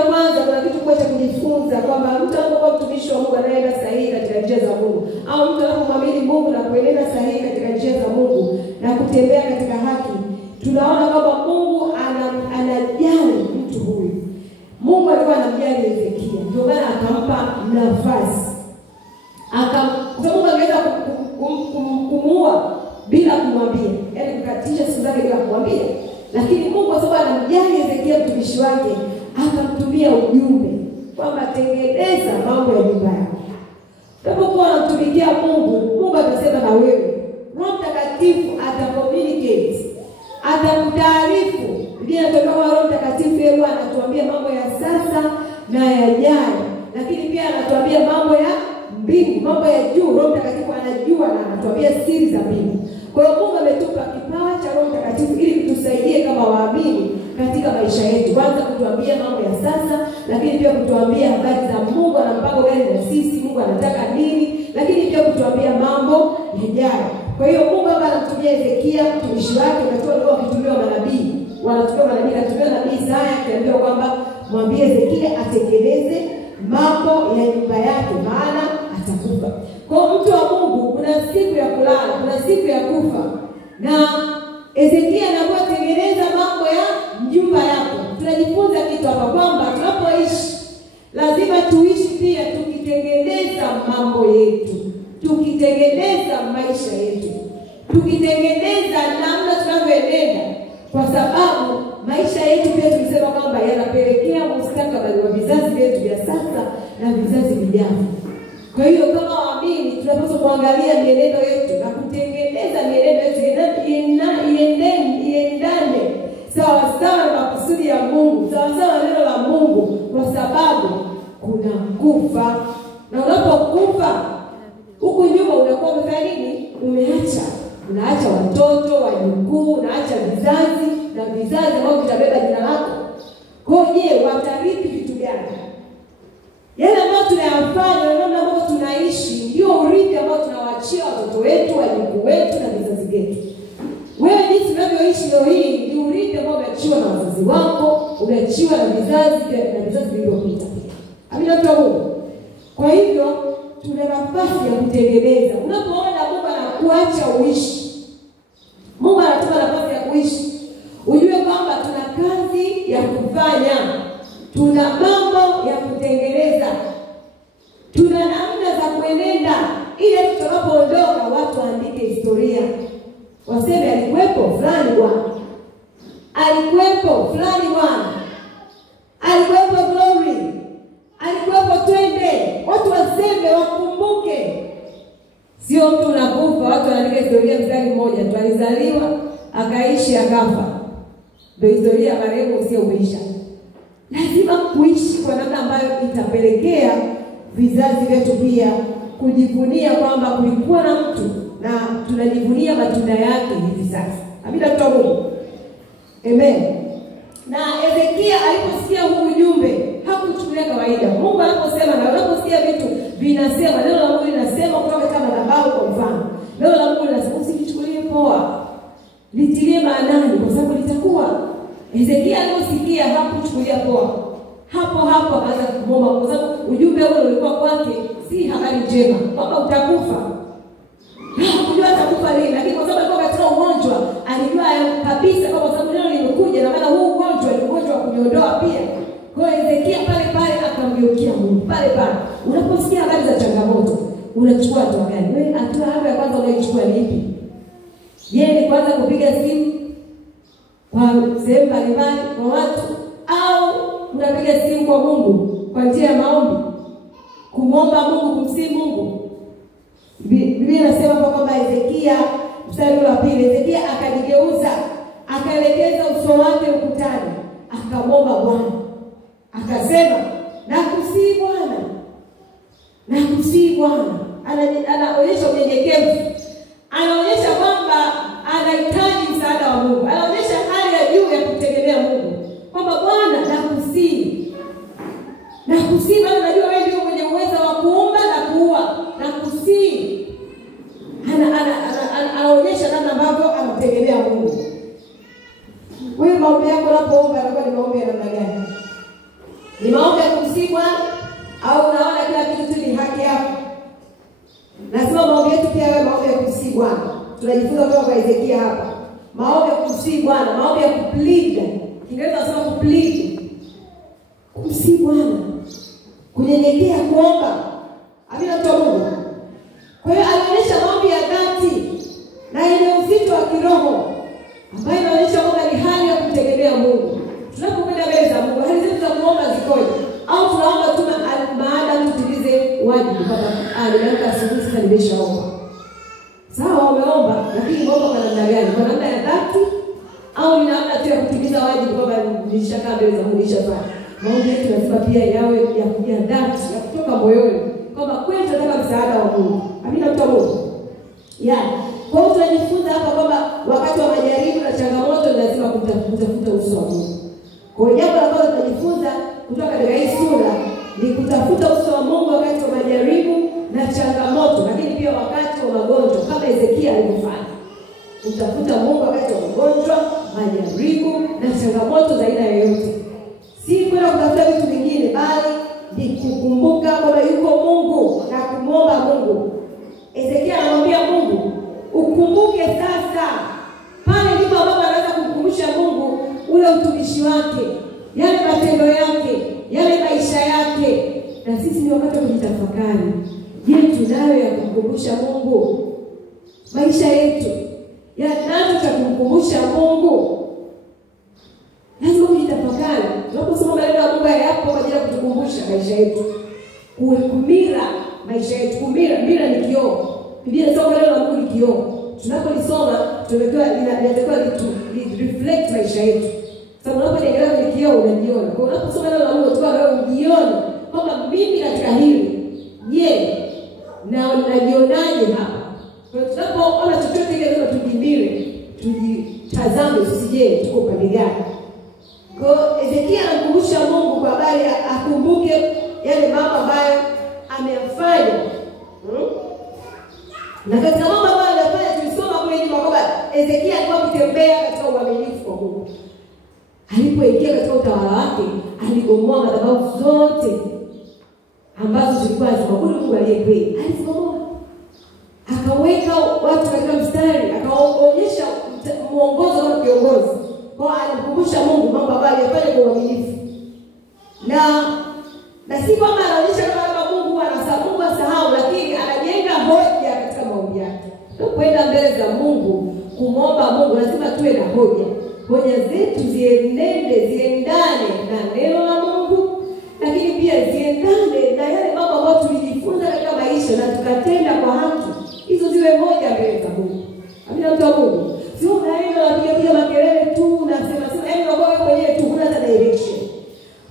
Kwanza kuna kitu kwa cha kujifunza kwamba mtu anapokuwa mtumishi wa Mungu anaenda sahihi katika njia za Mungu, au mtu anapomwamini Mungu na kuenenda sahihi katika njia za Mungu na kutembea katika haki, tunaona kwamba Mungu anajali mtu huyu. Mungu alikuwa anamjali Hezekia, ndio maana akampa nafasi. Mungu angeweza kumuua bila kumwambia, yaani kukatisha siku zake bila kumwambia, lakini Mungu kwa sababu anamjali Hezekia mtumishi wake, akamtumia ujumbe kwamba tengeneza mambo ya nyumba yako. Unapokuwa unamtumikia Mungu, Mungu atasema na wewe. Roho Mtakatifu atacommunicate, atakutaarifu. Biblia inasema Roho Mtakatifu yeye anatuambia mambo ya sasa na yajayo, lakini pia anatuambia mambo ya mbingu, mambo ya juu. Roho Mtakatifu anajua na anatuambia siri za mbingu. Kwa hiyo Mungu ametupa kipawa cha Roho Mtakatifu ili kutusaidie kama waamini katika maisha yetu. Kwanza kutuambia mambo ya sasa, lakini pia kutuambia habari za Mungu ana mpango gani na sisi, Mungu anataka nini, lakini pia kutuambia mambo yajayo. Kwa hiyo Mungu hapa anamtumia Hezekia mtumishi wake, na tu alikuwa akitumia manabii. Wanatumia manabii, anatumia nabii Isaya akiambia kwamba mwambie Hezekia atekeleze mambo ya nyumba yake maana atakufa. Kwa mtu wa Mungu kuna siku ya kulala, kuna siku ya kufa. Na Hezekia anakuwa tengeneza mambo ya nyumba yako. Tunajifunza kitu hapa kwamba tunapoishi lazima tuishi pia tukitengeneza mambo yetu, tukitengeneza maisha yetu, tukitengeneza namna tunavyoenenda, kwa sababu maisha yetu pia tulisema kwamba yanapelekea mustakabali wa vizazi vyetu vya sasa na vizazi vijavyo. Kwa hiyo kama waamini tunapaswa kuangalia mienendo yetu na kutengeneza mienendo yetu iendane sawa sawa na makusudi ya Mungu, sawa sawa na neno la Mungu, kwa sababu kuna kufa. Na unapokufa huku nyuma unakuwa umefanya nini? Unaacha watoto, wajukuu, unaacha vizazi na vizazi ambao vitabeba jina lako. Kwa hiyo watarithi vitu gani? Yale ambayo tunayafanya na namna ambavyo tunaishi ndio urithi ambao tunawaachia watoto wetu, wajukuu wetu na vizazi vyetu. Wewe jinsi unavyoishi leo hii ni urithi ambao umeachiwa na wazazi wako, umeachiwa na vizazi vilivyopita. Amina tu. Kwa hivyo tuna nafasi ya kutengeneza. Unapoona Mungu anakuacha uishi, Mungu anatupa nafasi ya kuishi, ujue kwamba tuna kazi ya kufanya, tuna mambo ya kutengeneza, tuna namna za kuenenda ili tutakapoondoka watu waandike historia, waseme alikuwepo fulani bwana, alikuwepo fulani bwana, alikuwepo Glory, alikuwepo twende, watu waseme, wakumbuke. Sio mtu unakufa watu wanaandika historia mstari mmoja tu, alizaliwa akaishi akafa, ndio historia marehemu sio umeisha. Lazima kuishi kwa namna ambayo itapelekea vizazi vyetu pia kujivunia kwamba kulikuwa na mtu na tunajivunia matunda yake hivi sasa. Amina kwa Mungu. Amen. Na Hezekia aliposikia huu ujumbe hakuchukulia kawaida. Mungu anaposema na unaposikia vitu vinasema, neno la Mungu linasema kutoka kama madhabahu kwa mfano. Neno la Mungu linasema usikichukulie poa, litilie maanani kwa sababu litakuwa. Hezekia aliposikia hakuchukulia poa. Hapo akaanza kuomba kwa sababu ujumbe ule ulikuwa kwake si habari njema kwamba utakufa. Hakujua atakufa lini, lakini kwa sababu alikuwa katika ugonjwa, alijua kabisa kwa sababu neno limekuja na maana huu ugonjwa ni ugonjwa wa kuniondoa pia. Kwa hiyo Hezekia pale akamgeukia Mungu. Pale unaposikia habari za changamoto, unachukua hatua gani? Wewe hatua yako ya kwanza unaichukua ni ipi? Je, ni kwanza kupiga simu kwa sehemu mbalimbali kwa watu, au unapiga simu kwa Mungu kwa njia ya maombi, kumwomba Mungu, kumsihi Mungu? Biblia inasema kwamba Hezekia mstari wa 2, Hezekia akajigeuza, akaelekeza uso wake ukutani, akamwomba Bwana. Akasema, nakusihi Bwana. Anaonyesha unyenyekevu. Anaonyesha kwamba anahitaji msaada wa Mungu. Anaonyesha hali ya juu ya kutegemea Mungu. Kwamba Bwana nakusihi. Bwana, najua wewe ndio mwenye uwezo wa kuumba na kuua. Nakusihi. Anaonyesha namna ambavyo anamtegemea Mungu. Wewe maombi yako unapoomba yanakuwa ni maombi ya namna gani? Ni maombi ya kumsihi Bwana au unaona kila kitu tu ni haki yako? Nasema maombi yetu pia yawe maombi ya kumsihi Bwana. Tunajifunza kutoka kwa Hezekia hapa. Maombi ya kumsihi Bwana, maombi ya kuplead. Kiingereza nasema kuplead. Kumsihi Bwana. Kunyenyekea, kuomba. Amina kwa Mungu. Kwa hiyo anaonyesha maombi ya dhati na yenye uzito wa kiroho, ambayo inaonyesha kwamba ni hali ya kumtegemea Mungu. Tunapokwenda mbele za Mungu, hali zetu za kuomba zikoje? Au tunaomba tu maadamu tutimize wajibu kwamba nimeamka asubuhi sasa nimeshaomba. Sawa, umeomba, lakini umeomba kwa namna gani? Kwa namna ya dhati au ni namna tu ya kutimiza wajibu kwamba nilishakaa mbele za Mungu nishafanya? Maombi yetu lazima pia yawe ya kuja dhati, ya kutoka moyoni, kwamba kweli tunataka msaada wa Mungu. Amina kwa Mungu. Kwa hiyo tunajifunza hapa kwamba wakati wa majaribu na changamoto lazima kutafuta uso wa Mungu. Kwa hiyo jambo ambalo tunajifunza kutoka katika hii sura ni kutafuta uso wa Mungu wakati wa majaribu na changamoto, lakini pia wakati wa magonjwa kama Hezekia alivyofanya. Kutafuta Mungu wakati wa magonjwa, majaribu na changamoto za aina yoyote. Si kwenda kutafuta vitu vingine, bali ni kukumbuka kwamba yuko Mungu na kumwomba Mungu. Hezekia anamwambia Mungu, ukumbuke sasa. Pale ndipo ambapo anaweza kumkumbusha Mungu ule utumishi wake, yale matendo yake, yale maisha yake. Na sisi ni wakati wa kujitafakari. Je, tunayo ya kumkumbusha Mungu? Maisha yetu yanacho cha kumkumbusha Mungu? Lazima kujitafakari. Tunaposoma maneno ya Mungu yapo kwa ajili ya kutukumbusha maisha yetu. Kumira maisha yetu. Kumira ni kioo. Biblia inasema neno la Mungu ni kioo. Tunapolisoma tunatakiwa reflect maisha yetu. Sababu unapoangalia kwenye kioo unajiona. Kwa unaposoma neno la Mungu tu wewe ujione kwamba mimi katika hili, je, na unajionaje hapa? Kwa hiyo tunapoona chochote kile lazima tujimire, tujitazame sije tuko upande gani. Kwa Hezekia anakumbusha Mungu kwa habari akumbuke yale mambo ambayo ameyafanya. Na katika mambo ambayo alifanya tulisoma kule nyuma kwamba Hezekia alikuwa akitembea katika uaminifu kwa Mungu. Alipoingia katika utawala wake, alibomoa madhabahu zote ambazo zilikuwa zinaabudu Mungu aliye kweli. Alizibomoa. Akaweka watu katika mstari, akaonyesha muongozo wa kiongozi. Kwa alimkumbusha Mungu mambo ambayo alifanya kwa uaminifu. Na si kwamba anaonyesha kama Mungu anasahau, lakini anajenga hoja katika maombi yake. Kwenda mbele za Mungu, kumwomba Mungu lazima tuwe na hoja. Hoja zetu ziendane na neno la Mungu, lakini pia ziendane na yale mambo ambayo tulijifunza katika maisha na tukatenda kwa haki. Hizo ziwe hoja mbele za Mungu. Amina mtu wa Mungu. Sio unaenda unapiga makelele tu unasema unakuwa wewe mwenyewe tu huna hata direction.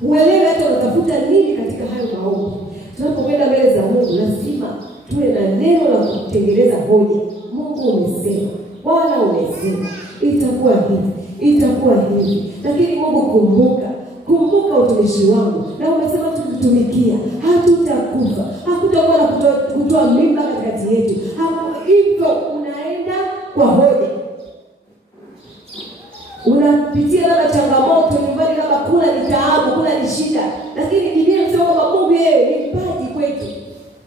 Uelewe hata unatafuta nini katika hayo maombi. Tunapokwenda mbele za Mungu lazima tuwe na neno la kutengeneza hoja. Mungu umesema, Bwana umesema, itakuwa hivi. Lakini Mungu kumbuka utumishi wangu. Na umesema tukitumikia hatutakufa. Hakutakuwa na kutoa mimba katikati yetu. Hivyo unaenda kwa hoja. Unapitia na changamoto nyumbani, kama kuna ni taabu, kuna ni shida, lakini Biblia inasema kwamba Mungu yeye ni mpaji kwetu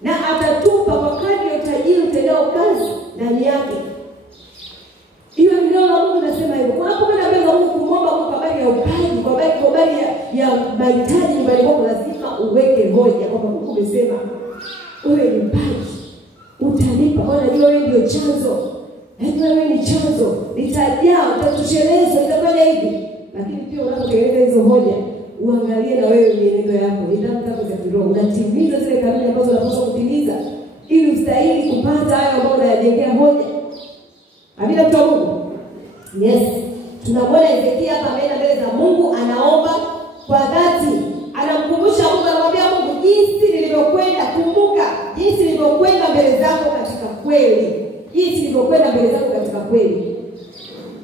na atatupa kwa kadri ya utajiri utendao kazi ndani yake. Hiyo ndio la Mungu nasema hivyo. Unapokwenda mbele za Mungu kumwomba Mungu kwa habari ya upaji, kwa habari ya mahitaji nyumbani mwako, lazima uweke hoja kwamba Mungu umesema wewe ni mpaji, utanipa. Bwana najua wewe ndio chanzo. Wewe ni chanzo, nitajaa, utatosheleza, nitafanya hivi. Lakini pia unapotengeneza hizo hoja, uangalie na wewe mienendo yako, nidhamu zako za kiroho, unatimiza zile kanuni ambazo unapaswa kutimiza ili ustahili kupata hayo ambayo unayajengea hoja. Amina mtu wa Mungu. Yes. Tunamwona Hezekia hapa ameenda mbele za Mungu, anaomba kwa dhati. Anamkumbusha Mungu, anamwambia Mungu, jinsi nilivyokwenda, kumbuka jinsi nilivyokwenda mbele zako katika kweli. Jinsi nilivyokwenda mbele zako katika kweli.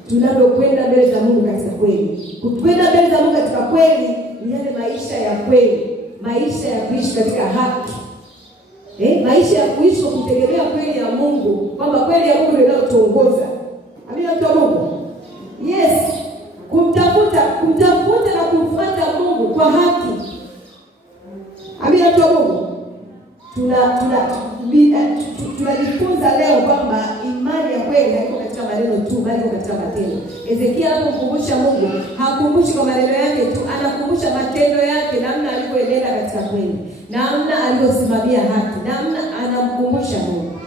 Tunapokwenda mbele za Mungu katika kweli. Kwenda mbele za Mungu katika kweli ni yale maisha ya kweli, maisha ya kuishi katika haki. Maisha ya kuishi kwa kutegemea kweli ya Mungu, kwamba kweli ya Mungu ndio inayotuongoza. Amina mtu wa Mungu. Yes. Kumtafuta na kumfuata Mungu kwa haki. Amina mtu wa Mungu. Tunajifunza leo kwamba imani ya kweli haiko katika maneno tu, bali katika matendo. Ezekia anapokumbusha Mungu, hakumbushi kwa maneno yake tu, anakumbusha matendo yake, namna alivyoenenda katika kweli, namna alivyosimamia haki, namna anamkumbusha Mungu.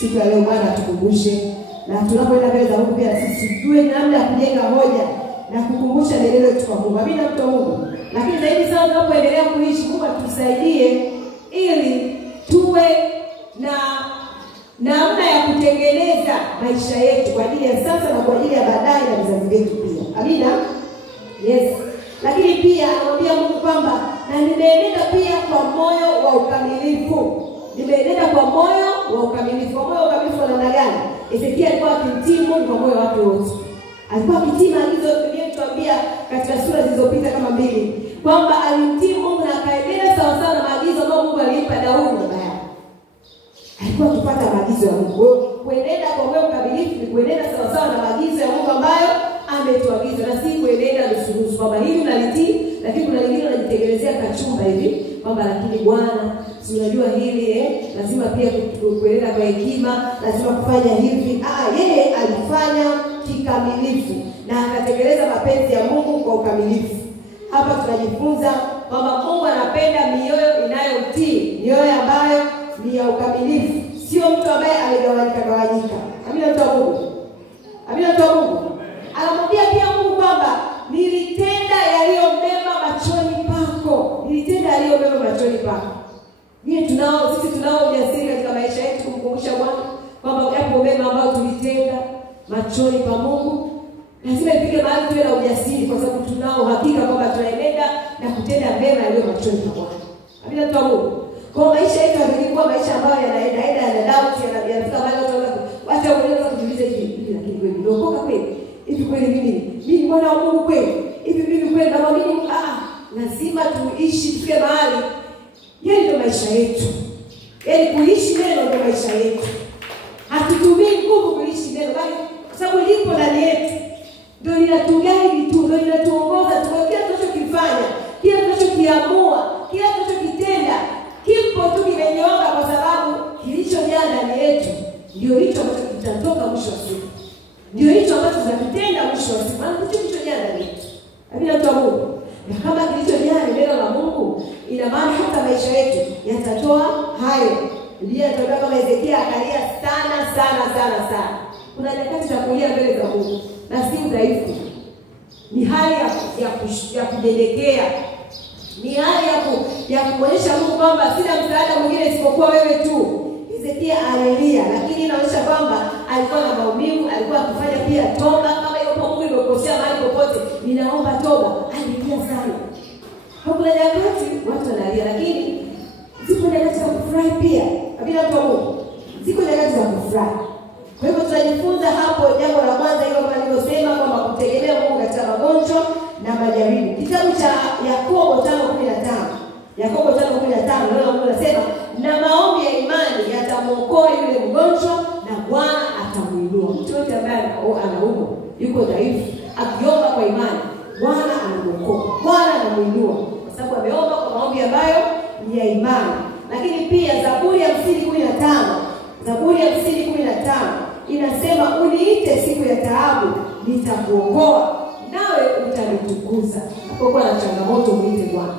Siku ya leo Bwana atukumbushe, na tunapoenda mbele za Mungu pia sisi tujue namna ya kujenga hoja na kukumbusha neno letu kwa Mungu. Amina mtu wa Mungu. Lakini zaidi sana tunapoendelea kuishi, Mungu atusaidie ili tuwe na namna ya kutengeneza maisha yetu kwa ajili ya sasa na kwa ajili ya baadaye na vizazi vyetu pia. Amina. Yes. Lakini pia anamwambia Mungu kwamba na nimeenenda pia kwa moyo wa ukamilifu. Nimeenenda kwa moyo wa ukamilifu. Kwa moyo wa ukamilifu wa namna gani? Ezekia alikuwa akimtii Mungu kwa moyo wake wote. Alikuwa akitii maagizo tuliyotuambia katika sura zilizopita kama 2, kwamba alimtii Mungu na akaendelea sawa sawa na maagizo ambayo Mungu alimpa Daudi baba yake. Alikuwa akipata maagizo ya Mungu. Kuenenda kwa moyo ukamilifu ni kuenenda sawa sawa na maagizo ya Mungu ambayo ametuagiza, na si kuenenda nusu kwamba hili unalitii lakini kuna lingine unajitengenezea kachumba hivi kwamba lakini Bwana si unajua hili lazima pia kuenenda kwa hekima, lazima kufanya hivi. Yeye alifanya kikamilifu na akatekeleza mapenzi ya Mungu kwa ukamilifu. Hapa tunajifunza kwamba Mungu anapenda mioyo inayotii, mioyo ambayo ni ya ukamilifu, sio mtu ambaye aligawanyika. Amina mtu wa Mungu. Amina mtu wa Mungu. Anamwambia pia Mungu kwamba nilitenda yaliyo mema machoni pako. Nilitenda yaliyo mema machoni pako. Sisi tunao ujasiri katika maisha yetu kumkumbusha Bwana kwamba yapo mema ambayo tulitenda machoni pa Mungu. Lazima ipige mahali tuwe na ujasiri kwa sababu tunao hakika kwamba tunaenenda na kutenda mema yaliyo machoni pa Bwana. Amina mtu wa Mungu. Kwa maisha yetu yalikuwa maisha ambayo yanaenda yana doubt, yanafika mahali watu wanaweza kujiuliza hivi, lakini kweli ndokoka kweli? Hivi kweli mimi mwana wa Mungu kweli? Hivi mimi kweli na mimi lazima tuishi tufike mahali. Yeye ndio maisha yetu. Yaani kuishi neno ndio maisha yetu. Hatutumii nguvu kuishi neno bali kwa sababu lipo ndani yetu. Ndio linatuguide tu, ndio linatuongoza tu kila tunachokifanya, kila tunachokiamua, kila tunachokitenda. Kipo tu kimenyooka kwa sababu kilichojaa ndani yetu ndio hicho ambacho kitatoka mwisho wa siku. Ndio hicho ambacho tunakitenda mwisho wa siku. Maana hicho kilichojaa ndani yetu. Amina mtu wa Mungu. Na kama kilichojaa ni neno la Mungu, ina maana hata maisha yetu yatatoa hayo. Biblia inatuambia kama Ezekia akalia sana. Kuna nyakati za kulia mbele za Mungu na si udhaifu. Ni hali ya kunyenyekea. Ni hali ya kuonyesha Mungu kwamba sina msaada mwingine isipokuwa wewe tu. Ezekia alilia, lakini inaonyesha kwamba alikuwa na maumivu, alikuwa akifanya pia toba. Kama hiyo Mungu imekosea mahali popote, ninaomba toba. Alilia sana. Hakuna nyakati watu wanalia, lakini ziko nyakati za kufurahi pia. Kabila mtu wa Mungu. Ziko nyakati za kufurahi. Kwa hivyo tunajifunza hapo jambo la kwanza hilo kama nilivyosema kwamba kutegemea Mungu katika magonjwa na majaribu. Kitabu cha Yakobo 5:15. Yakobo 5:15 neno Mungu anasema na maombi ya imani yatamuokoa yule mgonjwa na Bwana atamuinua. Mtu yote ambaye anaumwa, yuko dhaifu, akiomba kwa imani, Bwana anamuokoa. Bwana anamuinua kwa sababu ameomba kwa maombi ambayo ni ya imani. Lakini pia Zaburi ya 50:15. Zaburi ya 50:15 inasema uniite siku ya taabu, nitakuokoa nawe utanitukuza. Hapokuwa na changamoto muite Bwana.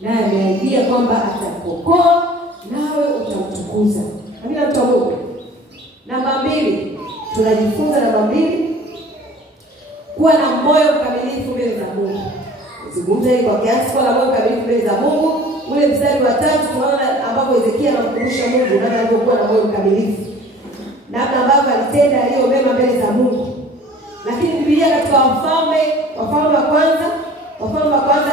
Naye ameahidi kwamba atakuokoa nawe utamtukuza. Amina mtu wa Mungu. Namba 2, tunajifunza namba 2, kuwa na moyo mkamilifu mbele za Mungu. Zungumza hili kwa kiasi, kuwa na moyo mkamilifu mbele za Mungu. Ule mstari wa 3 tunaona ambapo Ezekia anamkumbusha Mungu namna alivyokuwa na moyo mkamilifu. Namna ambavyo alitenda yaliyo mema mbele za Mungu. Lakini Biblia katika Wafalme wa kwanza 9:4,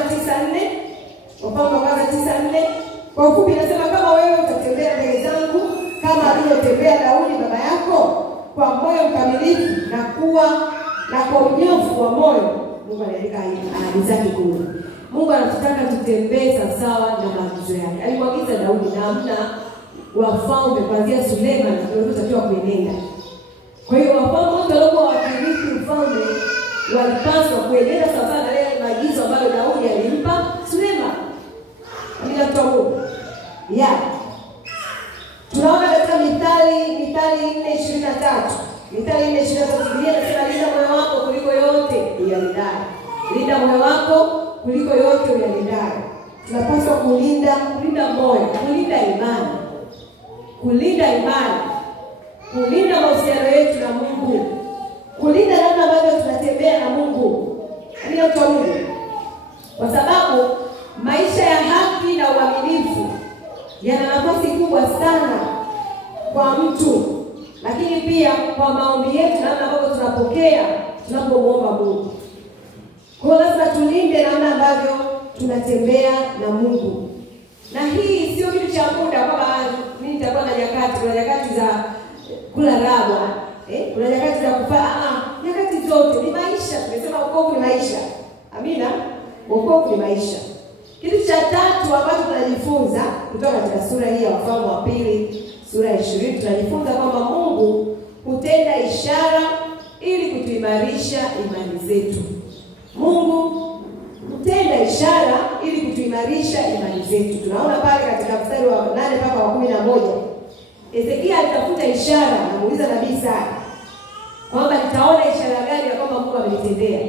Wafalme wa kwanza 9:4 kwa ufupi inasema kama wewe utatembea mbele zangu kama alivyotembea Daudi baba yako kwa moyo mkamilifu na kwa unyofu wa moyo. Mungu aliandika ahadi zake kule. Mungu anatutaka tutembee sawa na maagizo yake. Alimwagiza Daudi na amna wafalme kuanzia Suleiman waliotakiwa kuenenda. Kwa hiyo wafalme wote waliokuwa wakirithi ufalme walipaswa kuenenda sawa na yale maagizo ambayo Daudi alimpa Suleiman. Tunaona katika Mithali 4:23. Mithali 4:23 Biblia inasema linda moyo wako kuliko yote uyalindayo. Linda moyo wako kuliko yote uyalindayo. Tunapaswa kulinda moyo, kulinda imani. Kulinda mahusiano yetu na Mungu. Kulinda namna ambavyo tunatembea na Mungu. Ndio tuamini. Kwa sababu maisha ya haki na uaminifu yana nafasi kubwa sana kwa mtu, lakini pia kwa maombi yetu na namna ambavyo tunapokea tunapomuomba Mungu. Kwa lazima tulinde namna ambavyo tunatembea na Mungu. Na hii sio kitu cha muda kwamba mimi nitakuwa na nyakati, kuna nyakati za kula raha, kuna nyakati za kufanya nyakati zote ni maisha. Tumesema wokovu ni maisha. Amina. Wokovu ni maisha. Kitu cha tatu ambacho tunajifunza kutoka katika sura hii ya Wafalme wa pili sura ya 20, tunajifunza kwamba Mungu hutenda ishara ili kutuimarisha imani zetu. Mungu hutenda ishara ili kutuimarisha imani zetu. Tunaona pale katika mstari wa 8 mpaka wa 11. Ezekia alitafuta ishara, anamuuliza nabii Isaya kwamba nitaona ishara gani ya kwamba Mungu amenitendea.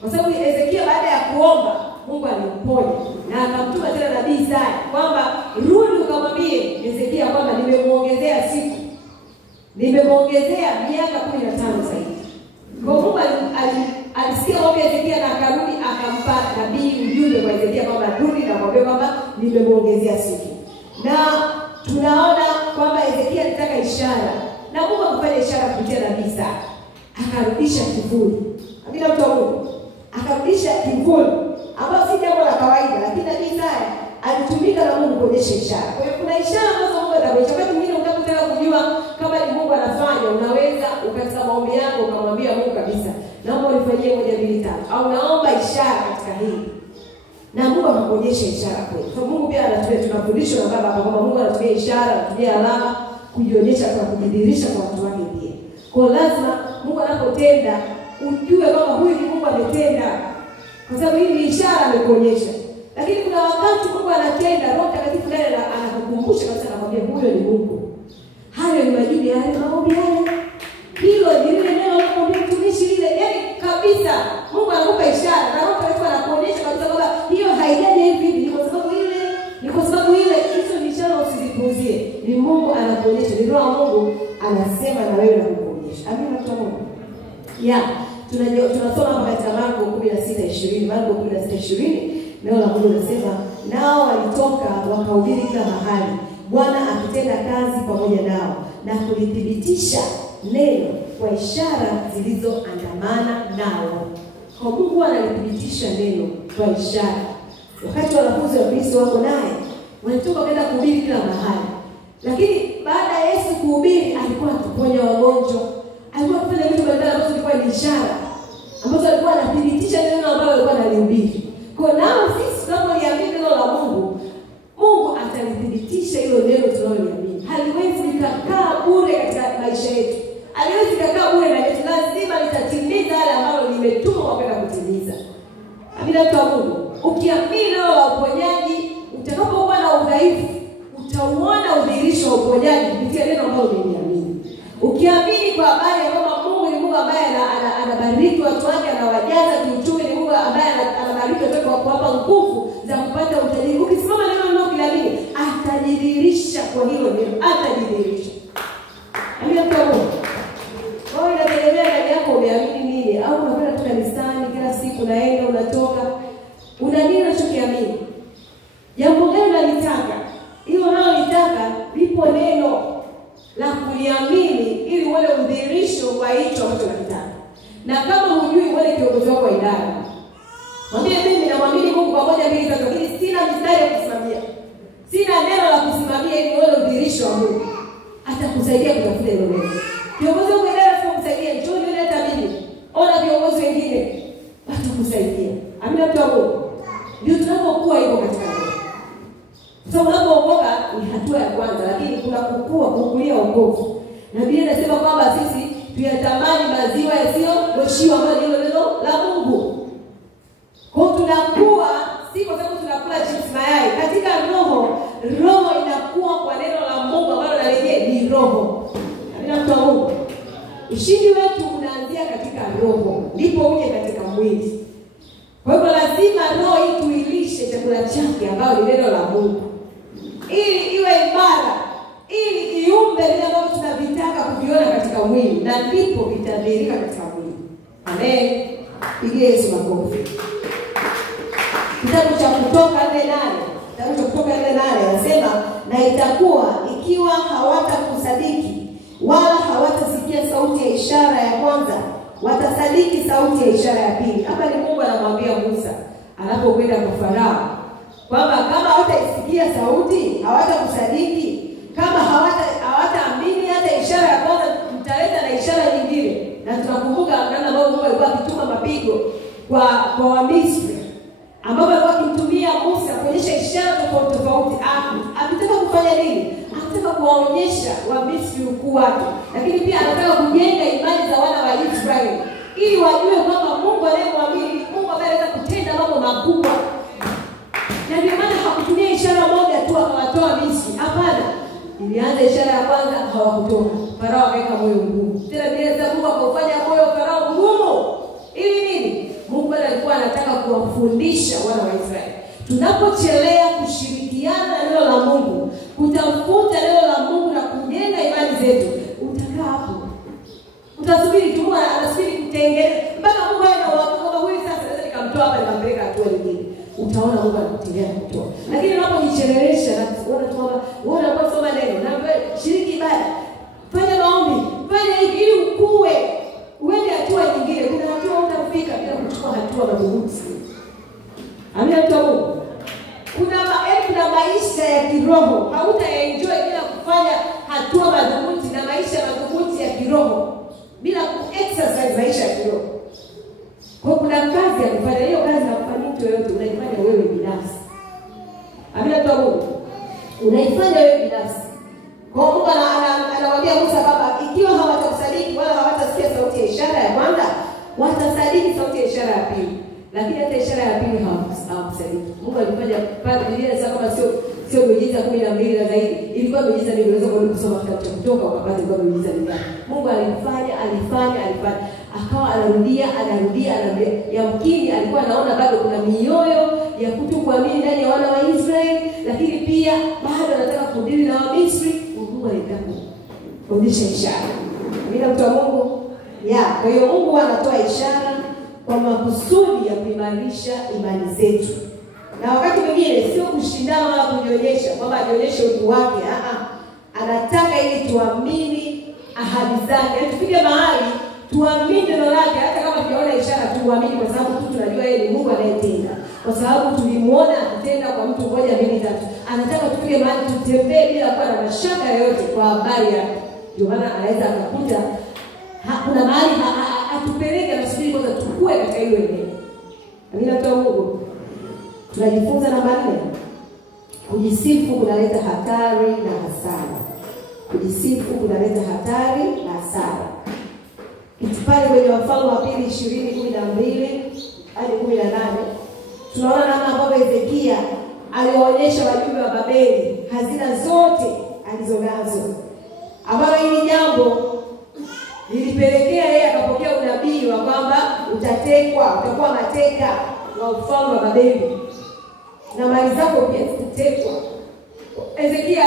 Kwa sababu Ezekia baada ya kuomba Mungu alimponya na akamtuma tena nabii Isaya kwamba rudi ukamwambie Ezekia kwamba nimemuongezea siku, nimemuongezea miaka 15 zaidi. Kwa Mungu alisikia ombi Ezekia na akarudi akampa nabii ujumbe kwa Ezekia kwamba rudi na mwambie kwamba nimemuongezea siku. Na tunaona kwamba Ezekia alitaka ishara na Mungu akafanya ishara kupitia nabii Isaya. Akarudisha kivuli. Amina mtu wa Mungu. Akarudisha kivuli ambao si jambo la kawaida, lakini nabii Isaya alitumika na Mungu kuonyesha ishara. Kwa hiyo kuna ishara ambazo Mungu atakuonyesha. Wakati mwingine unapotaka kujua kama ni Mungu anafanya, unaweza ukatika maombi yako ukamwambia Mungu kabisa, naomba unifanyie 1 2 3 au naomba ishara katika hili. Na Mungu anakuonyesha ishara kweli. Kwa Mungu pia anatumia, tunafundishwa na Baba hapa kwamba Mungu anatumia ishara, anatumia alama kujionyesha kwa kujidhihirisha kwa watu wake pia. Kwa lazima Mungu anapotenda ujue kwamba huyu ni Mungu ametenda. Kwa sababu hii ni ishara amekuonyesha. Lakini kuna wakati Mungu anatenda, Roho Mtakatifu ndiye anakukumbusha kabisa, anakuambia huyo ni Mungu. Hayo ni majibu ya maombi haya. Hilo ni lile neno la kumwambia mtumishi lile. Yaani kabisa Mungu anakupa ishara na Roho Mtakatifu anakuonyesha kabisa kwamba hiyo haijaje hivi, ni kwa sababu ile, ni kwa sababu ile. Hizo ni ishara usizipuuzie. Ni Mungu anakuonyesha, ni Roho wa Mungu anasema na wewe na kukuonyesha. Amina mtu wa Mungu. Tunasoma hapa katika Marko 16:20. Marko 16:20 neno la Mungu linasema, nao walitoka wakahubiri kila mahali, Bwana akitenda kazi pamoja nao na kulithibitisha neno kwa ishara zilizoandamana nao. Kwa Mungu analithibitisha neno kwa ishara. Wakati wanafunzi wa Kristo wako naye, walitoka kwenda kuhubiri kila mahali. Lakini baada ya Yesu kuhubiri, alikuwa akiponya wagonjwa. Alikuwa akifanya vitu mbalimbali ambazo zilikuwa ni ishara, ambazo alikuwa anathibitisha neno ambalo alikuwa analihubiri. Kwa nao sisi tunapoliamini neno la Mungu, Mungu atalithibitisha hilo neno tunaloliamini. Haliwezi likakaa bure katika maisha yetu. Haliwezi likakaa bure na yetu. Lazima litatimiza yale ambalo limetumwa kwenda kutimiza. Amina mtu wa Mungu. Ukiamini neno la uponyaji, utakapokuwa na udhaifu, utauona udhihirisho wa uponyaji kupitia neno ambalo umeliamini. Ukiamini kwa habari ya kwamba Mungu ni Mungu ambaye anabariki watu wake, anawajaza kiuchumi, ni Mungu ambaye anabariki watu wake kwa kuwapa nguvu za kupata utajiri. Ukisimama neno ukiamini, atajidhihirisha kwa hilo neno, atajidhihirisha. Amina kwa Mungu. Wewe unategemea ndani yako umeamini nini? Au unakwenda tu kanisani kila siku, unaenda unatoka, una nini unachokiamini? Jambo gani unalitaka? Hilo unalolitaka lipo neno la kuliamini ili uone udhihirisho wa hicho ambacho unataka. Na kama hujui, uone kiongozi wako wa idara. Mwambie mimi namwamini Mungu kwa 1 2 3, lakini sina mistari ya kusimamia. Sina neno la kusimamia ili uone udhihirisho wa Mungu. Atakusaidia kutafuta hilo neno. Kiongozi wako wa idara atakusaidia, njoo nione hata mimi. Ona viongozi wengine watakusaidia. Amina mtu wa Mungu. Ndio tunapokuwa hivyo katika Mungu. Sasa unapookoka ni hatua ya kwanza, lakini kuna kukulia wokovu. Na Biblia inasema kwamba sisi tuyatamani maziwa yasiyogoshiwa, ambayo ni neno la Mungu. Kwa tunakuwa si kwa sababu tunakula chips mayai. Katika roho inakuwa Ushindi wetu unaanzia katika roho, ndipo uje katika mwili. Kwa hivyo lazima roho hii tuilishe chakula chake ambayo ni neno la Mungu, ili iwe imara, ili viumbe vile ambavyo tunavitaka kuviona katika mwili, na ndipo vitadhihirika katika mwili. Amen. Pigie Yesu makofi. Kitabu cha Kutoka 4:8 anasema, na itakuwa ikiwa hawatakusadiki wala hawatasikia sauti ya ishara ya kwanza, watasadiki sauti ya ishara ya pili. Hapa ni Mungu anamwambia Musa anapokwenda kwa Farao kwamba kama hawataisikia sauti, hawatakusadiki, kama hawataamini hata ishara ya kwanza, mtaleta na ishara nyingine. Na tunakumbuka namna ambavyo Mungu alikuwa akituma mapigo kwa Wamisri, ambapo alikuwa akimtumia Musa kuonyesha ishara tofauti. Akitaka kufanya nini? Anataka kuwaonyesha Wamisri ukuu wake, lakini pia anataka kujenga imani za wana wa Israeli ili wajue kwamba Mungu anayemwamini, Mungu ambaye anaweza kutenda mambo makubwa. Na ndio maana hakutumia ishara moja tu akawatoa Misri. Hapana. Ilianza ishara ya kwanza, hawakutoka. Farao akaweka moyo mgumu. Tena ndiye Mungu akaufanya moyo wa Farao mgumu. Ili nini? Mungu alikuwa anataka kuwafundisha wana wa Israeli. Tunapochelea kushirikiana na neno la Mungu, kutafuta neno la Mungu na kujenga imani zetu, utakaa hapo. Utasubiri tu, anasubiri kutengeneza mpaka Mungu awe na uhakika kwamba huyu sasa naweza nikamtoa hapa nikampeleka hatua nyingine. Utaona Mungu anakutendea kutoa. Lakini unapojichelewesha na kuona tu kwamba wewe unaposoma neno na shiriki ibada, fanya maombi, fanya hivi ili ukue, uende hatua nyingine. Kuna hatua utafika bila kuchukua hatua madhubuti. Amina mtoto. Kuna maisha ya kiroho hautaenjoy bila kufanya hatua madhubuti, na maisha madhubuti ya kiroho bila ku-exercise maisha ya kiroho. Kwa kuna kazi ya kufanya, hiyo kazi na kufanya mtu yoyote unaifanya wewe binafsi. Amina mtoto. Unaifanya wewe binafsi. Kwa Mungu anawaambia Musa baba, ikiwa hawatakusadiki wala hawatasikia sauti ya ishara ya kwanza, watasadiki sauti ya ishara ya pili. Lakini hata ishara ya pili hawakusadiki. Mungu alifanya pale Biblia sasa kama sio miujiza 12 na zaidi. Ilikuwa miujiza ndio unaweza kusoma kitabu cha Kutoka ukapata kwa miujiza mingi. Mungu alifanya. Akawa anarudia. Yamkini alikuwa anaona bado kuna mioyo ya kutokuamini ndani ya wana wa Israeli, lakini pia bado anataka kudili na Wamisri. Mungu alitaka kuonyesha ishara. Bila mtu wa Mungu. Kwa hiyo Mungu anatoa ishara kwa makusudi ya kuimarisha imani zetu. Na wakati mwingine sio kushindana wala kujionyesha kwamba ajionyeshe ukuu wake. Anataka ili tuamini ahadi zake. Tufike mahali tuamini neno lake, hata kama tunaona ishara tuamini, kwa sababu tu tunajua yeye ni Mungu anayetenda. Kwa sababu tulimuona akitenda kwa mtu mmoja, mbili, tatu. Anataka tufike mahali tutembee bila kuwa na mashaka yoyote kwa habari yake. Ndio maana anaweza akakuta kuna mahali atupeleke na subiri kwanza tukue katika hiyo eneo. Amina mtu wa Mungu. Tunajifunza namba 4. Kujisifu kunaleta hatari na hasara. Kujisifu kunaleta hatari na hasara. Pale kwenye Wafalme wa Pili 20:12 hadi 18 tunaona namna ambavyo Hezekia aliwaonyesha wajumbe wa Babeli hazina zote alizonazo, ambapo hili jambo lilipelekea yeye akapokea unabii wa kwamba utakuwa mateka wa ufalme wa Babeli na mali zako pia zitatekwa. Hezekia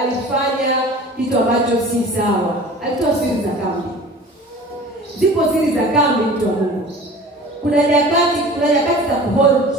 alifanya kitu ambacho si sawa. Alitoa siri za kambi. Zipo siri za kambi mtu wa Mungu. Kuna nyakati za kuhold